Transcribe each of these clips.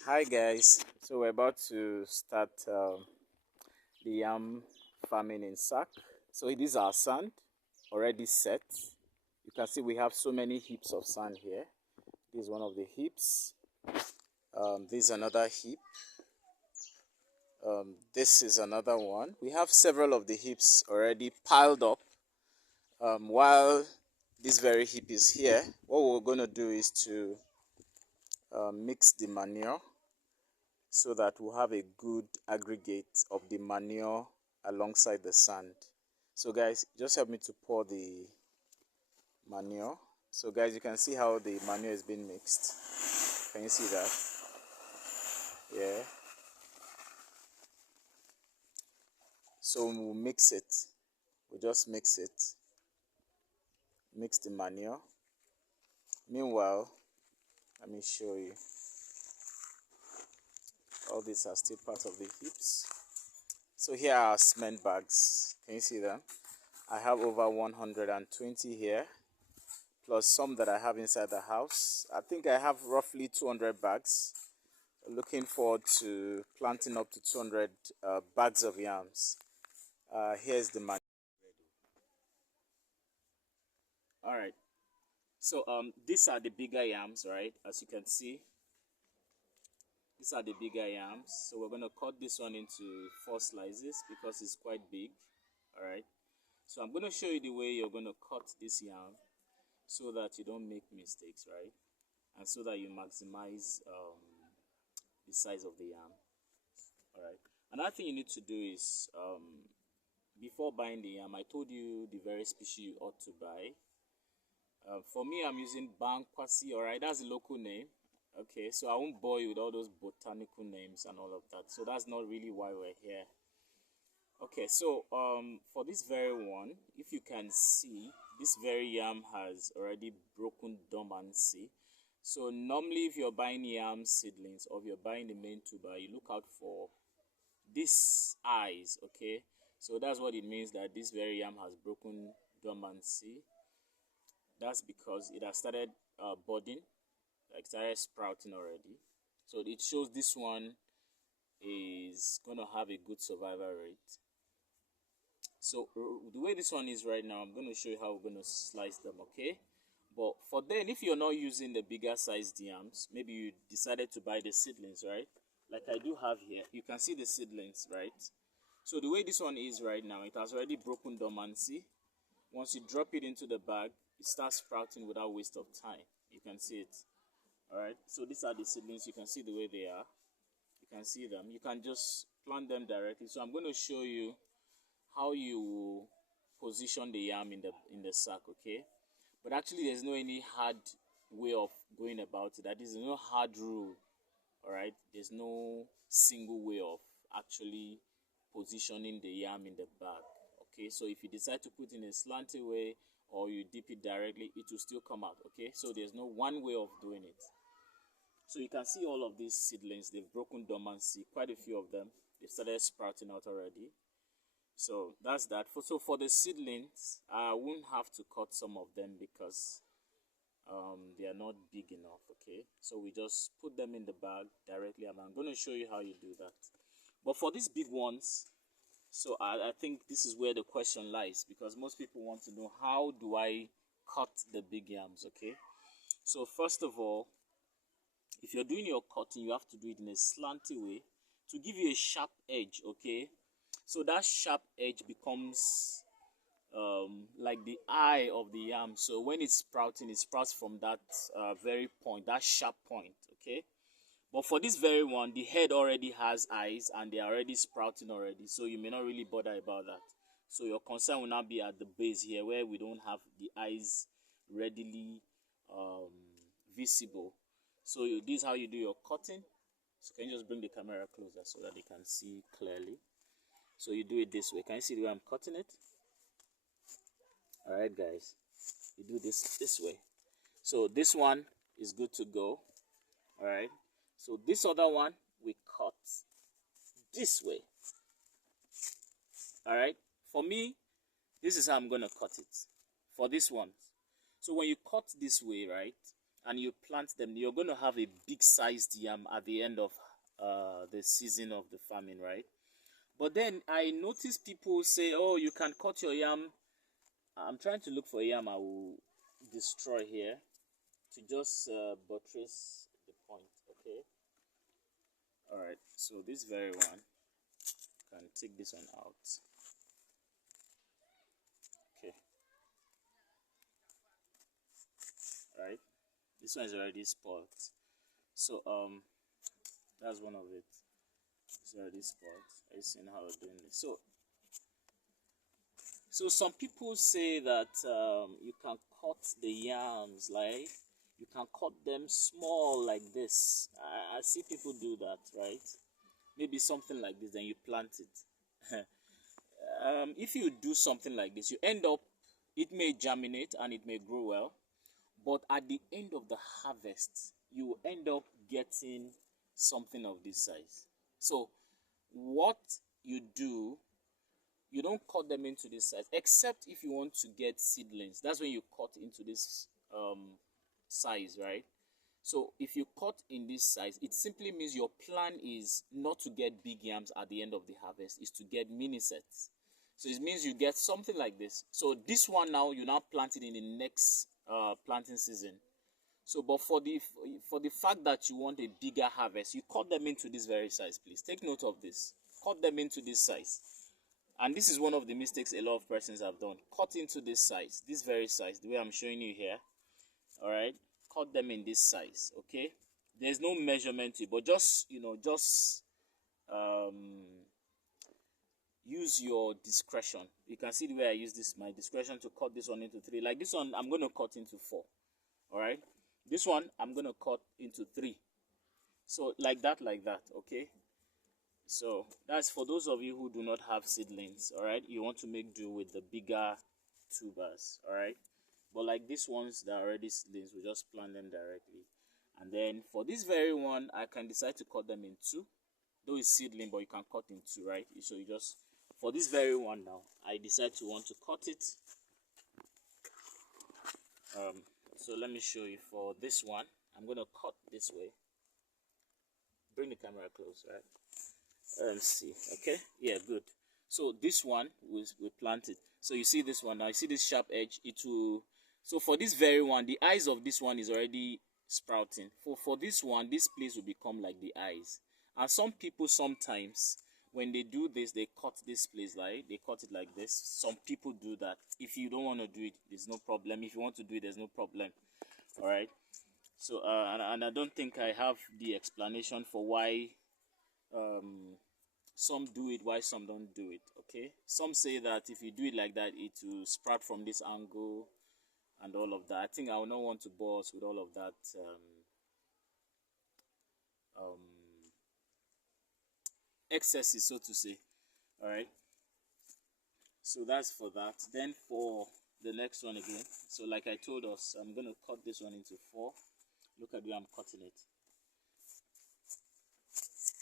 Hi guys, so we're about to start the yam farming in sack. So it is our sand already set. You can see we have so many heaps of sand here. This is one of the heaps. This is another heap. This is another one. We have several of the heaps already piled up. While this very heap is here, what we're going to do is to mix the manure so that we'll have a good aggregate of the manure alongside the sand. So guys, just help me to pour the manure. So guys, you can see how the manure is being mixed. Can you see that? Yeah. So we'll mix it. We'll just mix it. Mix the manure. Meanwhile, let me show you. All these are still part of the heaps. So here are cement bags. Can you see them? I have over 120 here, plus some that I have inside the house. I think I have roughly 200 bags. Looking forward to planting up to 200 bags of yams. Here's the man. All right. So these are the bigger yams, right? As you can see, these are the bigger yams. So we're gonna cut this one into 4 slices because it's quite big. All right. So I'm gonna show you the way you're gonna cut this yam so that you don't make mistakes, right? And so that you maximize the size of the yam. All right. Another thing you need to do is before buying the yam, I told you the very species you ought to buy. For me, I'm using Bankwasi. All right, that's the local name. Okay, so I won't bore you with all those botanical names and all of that. So that's not really why we're here. Okay, so for this very one, if you can see, this very yam has already broken dormancy. So normally if you're buying yam seedlings or if you're buying the main tuber, you look out for these eyes. Okay, so that's what it means that this very yam has broken dormancy. That's because it has started budding, like started sprouting already. So it shows this one is gonna have a good survival rate. So the way this one is right now, I'm going to show you how we're going to slice them, okay? But for then, if you're not using the bigger sized yams, maybe you decided to buy the seedlings, right? Like I do have here, you can see the seedlings, right? So the way this one is right now, it has already broken dormancy. Once you drop it into the bag, it starts sprouting without waste of time. You can see it, all right? So these are the seedlings. You can see the way they are. You can see them. You can just plant them directly. So I'm going to show you how you position the yam in the sack, okay? But actually there's no any hard way of going about it. That is, no hard rule, all right? There's no single way of actually positioning the yam in the bag, okay? So if you decide to put in a slanty way or you dip it directly, it will still come out, okay? So there's no one way of doing it. So you can see all of these seedlings, they've broken dormancy, quite a few of them. They've started sprouting out already. So that's that. So for the seedlings, I won't have to cut some of them because they are not big enough, okay? So we just put them in the bag directly, and I'm going to show you how you do that. But for these big ones, so I think this is where the question lies, because most people want to know, how do I cut the big yams, okay? So first of all, if you're doing your cutting, you have to do it in a slanty way to give you a sharp edge, okay? So that sharp edge becomes like the eye of the yam. So when it's sprouting, it sprouts from that very point, that sharp point, okay? But for this very one, the head already has eyes and they are already sprouting already, so you may not really bother about that. So your concern will now be at the base here, where we don't have the eyes readily visible. So this is how you do your cutting. So can you just bring the camera closer so that they can see clearly? So you do it this way. Can you see the way I'm cutting it? All right, guys. You do this way. So this one is good to go. All right. So this other one we cut this way. All right. For me, this is how I'm gonna cut it. For this one. So when you cut this way, right? and you plant them, you're going to have a big sized yam at the end of the season of the farming, right? But then I notice people say, oh, you can cut your yam. I'm trying to look for a yam I will destroy here to just buttress the point. Okay. All right. So this very one, can take this one out. Okay. All right. This one is already spoiled. So that's one of it. It's already spoiled. Are you seeing how we're doing this? So some people say that you can cut the yams, like you can cut them small like this. I see people do that, right? Maybe something like this, then you plant it. If you do something like this, you end up, it may germinate and it may grow well, but at the end of the harvest, you will end up getting something of this size. So what you do, you don't cut them into this size, except if you want to get seedlings. That's when you cut into this size, right? So if you cut in this size, it simply means your plan is not to get big yams at the end of the harvest, is to get mini sets. So it means you get something like this. So this one now, you now plant it in the next planting season. So but for the fact that you want a bigger harvest, you cut them into this very size. Please take note of this. Cut them into this size. And this is one of the mistakes a lot of persons have done. Cut into this size, this very size, the way I'm showing you here. All right, cut them in this size. Okay, there's no measurement to it, but just use your discretion. You can see the way I use this, my discretion, to cut this one into 3. Like this one, I'm going to cut into 4. All right, this one I'm going to cut into 3. So like that. Okay. So that's for those of you who do not have seedlings. All right, you want to make do with the bigger tubers. All right, but like these ones that are already seedlings, we just plant them directly. And then for this very one, I can decide to cut them in 2. Though it's seedling, but you can cut in 2, right? So you just, for this very one now, I decide to want to cut it. So let me show you. For this one, I'm gonna cut this way. Bring the camera close, right? Let's see. Okay, yeah, good. So this one we plant it. So you see this one now, you see this sharp edge, it will, so for this very one, the eyes of this one is already sprouting. For this one, this place will become like the eyes. And some people sometimes, when they do this, they cut this place, like they cut it like this. Some people do that. If you don't want to do it, there's no problem. If you want to do it, there's no problem. All right. So and I don't think I have the explanation for why some do it, why some don't do it. Okay, some say that if you do it like that, it will sprout from this angle and all of that. I think I will not want to bore us with all of that excesses, so to say. All right, so that's for that. Then for the next one again, so like I told us, I'm going to cut this one into 4. Look at where I'm cutting it.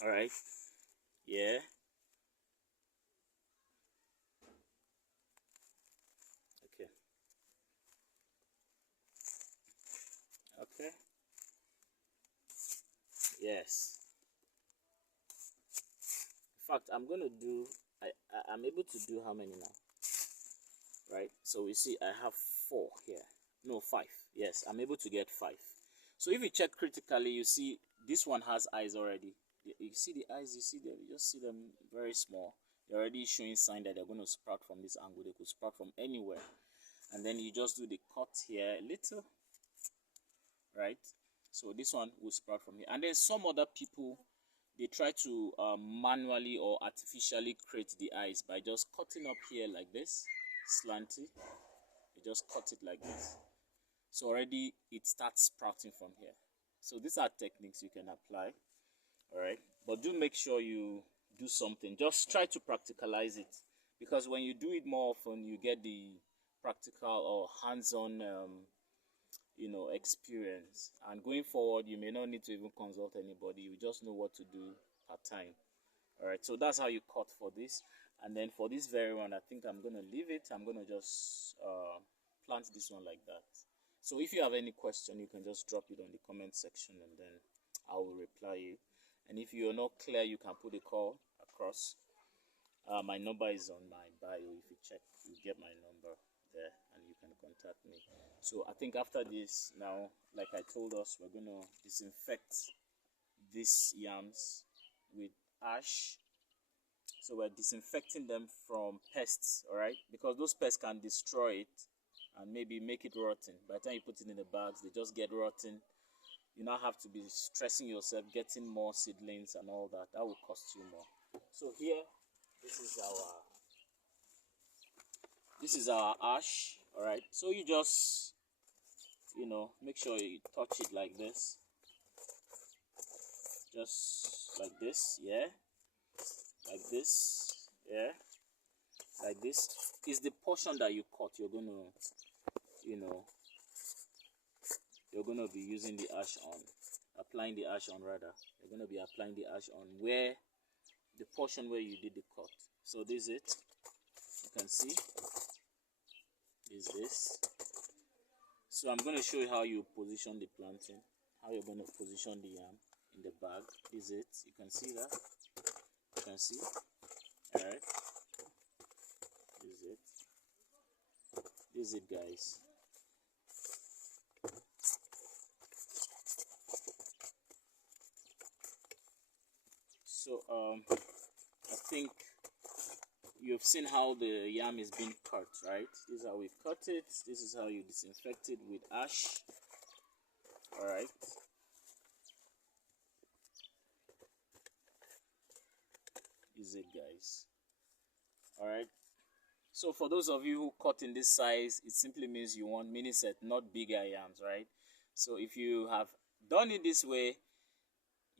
All right, yeah, okay, okay, yes. In fact, I'm going to do, I'm able to do how many now? Right, so you see I have 4 here, no, 5. Yes, I'm able to get 5. So if you check critically, you see this one has eyes already. You see the eyes, you see them, you just see them very small. They're already showing sign that they're going to sprout from this angle. They could sprout from anywhere. And then you just do the cut here a little, right? So this one will sprout from here. And then some other people, they try to manually or artificially create the eyes by just cutting up here like this, slanty. You just cut it like this. So already it starts sprouting from here. So these are techniques you can apply. All right, but do make sure you do something. Just try to practicalize it, because when you do it more often, you get the practical or hands-on experience. And going forward, you may not need to even consult anybody. You just know what to do at time. All right, so that's how you cut for this. And then for this very one, I think I'm gonna leave it. I'm gonna just plant this one like that. So if you have any question, you can just drop it on the comment section and then I will reply you. And if you're not clear, you can put a call across. My number is on my bio. If you check, you get my number there and you can contact me. So I think after this, now, like I told us, we're going to disinfect these yams with ash. So we're disinfecting them from pests, all right? Because those pests can destroy it and maybe make it rotten. By the time you put it in the bags, they just get rotten. You now have to be stressing yourself, getting more seedlings and all that. That will cost you more. So here, this is our ash, all right? So you just, make sure you touch it like this. Just like this, yeah? Like this, yeah? Like this is the portion that you cut. You're gonna be using the ash on, applying the ash on rather. You're gonna be applying the ash on where the portion where you did the cut. So this is it. You can see is this. So I'm gonna show you how you position the planting, how you're gonna position the yam in the bag. This is it. You can see that. You can see. All right. This is it. This is it, guys. So I think you've seen how the yam is being cut, right? This is how we cut it. This is how you disinfect it with ash. All right. This is it, guys. All right. So for those of you who cut in this size, it simply means you want mini set, not bigger yams, right? So if you have done it this way,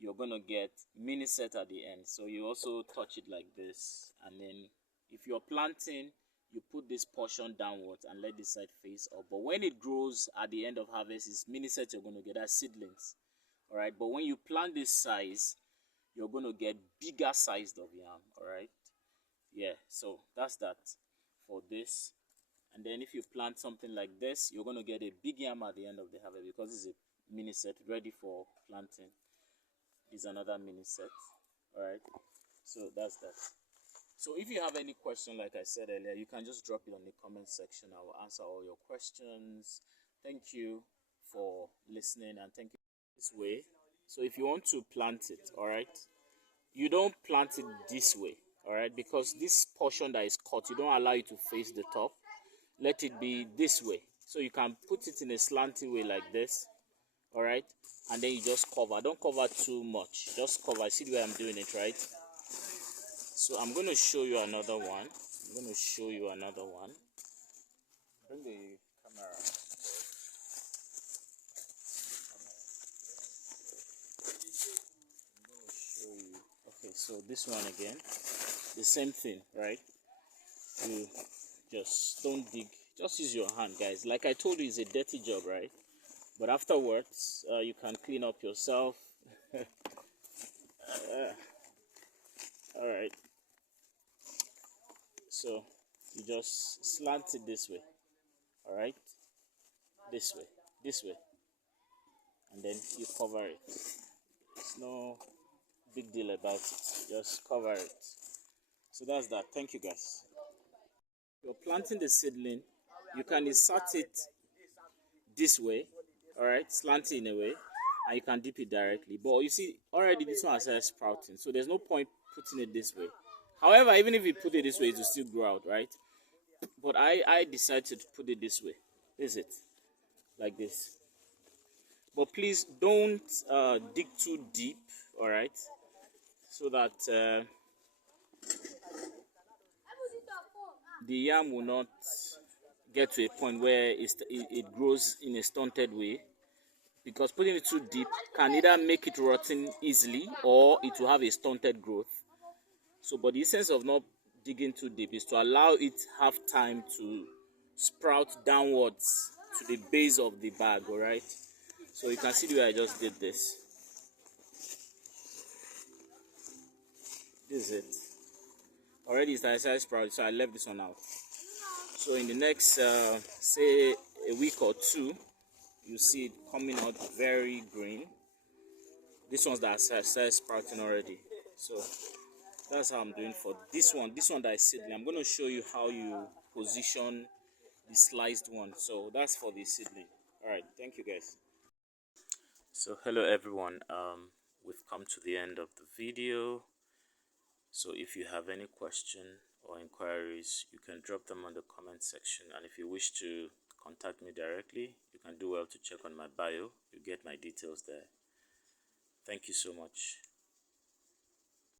you're gonna get mini set at the end. So you also touch it like this, and then if you're planting, you put this portion downwards and let this side face up. But when it grows at the end of harvest, it's mini set you're gonna get as seedlings. All right. But when you plant this size, you're gonna get bigger sized of yam. All right. Yeah. So that's that for this. And then if you plant something like this, you're gonna get a big yam at the end of the harvest because it's a mini set ready for planting. Is another mini set. All right, so that's that. So if you have any question, like I said earlier, you can just drop it on the comment section. I will answer all your questions. Thank you for listening and thank you this way. So if you want to plant it, all right, you don't plant it this way, all right, because this portion that is cut, you don't allow it to face the top. Let it be this way. So you can put it in a slanty way like this. All right, and then you just cover. Don't cover too much, just cover. See the way I'm doing it, right? So I'm going to show you another one. Bring the camera. I'm going to show you. Okay, so this one again, the same thing, right? You just don't dig, just use your hand, guys. Like I told you, it's a dirty job, right? But afterwards, you can clean up yourself. All right. So you just slant it this way. All right. This way, and then you cover it. It's no big deal about it. Just cover it. So that's that. Thank you, guys. You're planting the seedling. You can insert it this way. All right, slant it in a way, and you can dip it directly. But you see, already this one has started sprouting, so there's no point putting it this way. However, even if you put it this way, it will still grow out, right? But I decided to put it this way. Is it like this? But please don't dig too deep, all right? So that the yam will not get to a point where it grows in a stunted way, because putting it too deep can either make it rotten easily or it will have a stunted growth. So, but the essence of not digging too deep is to allow it have time to sprout downwards to the base of the bag, all right? So you can see the way I just did this. This is it. Already it's started sprouting, so I left this one out. So in the next, say a week or two, you see it coming out very green. This one's that started sprouting already. So that's how I'm doing for this one. This one that is seedling, I'm going to show you how you position the sliced one. So that's for the seedling. All right, thank you guys. So hello everyone, we've come to the end of the video. So if you have any question or inquiries, you can drop them on the comment section, and if you wish to contact me directly, you can do well to check on my bio. You get my details there. Thank you so much.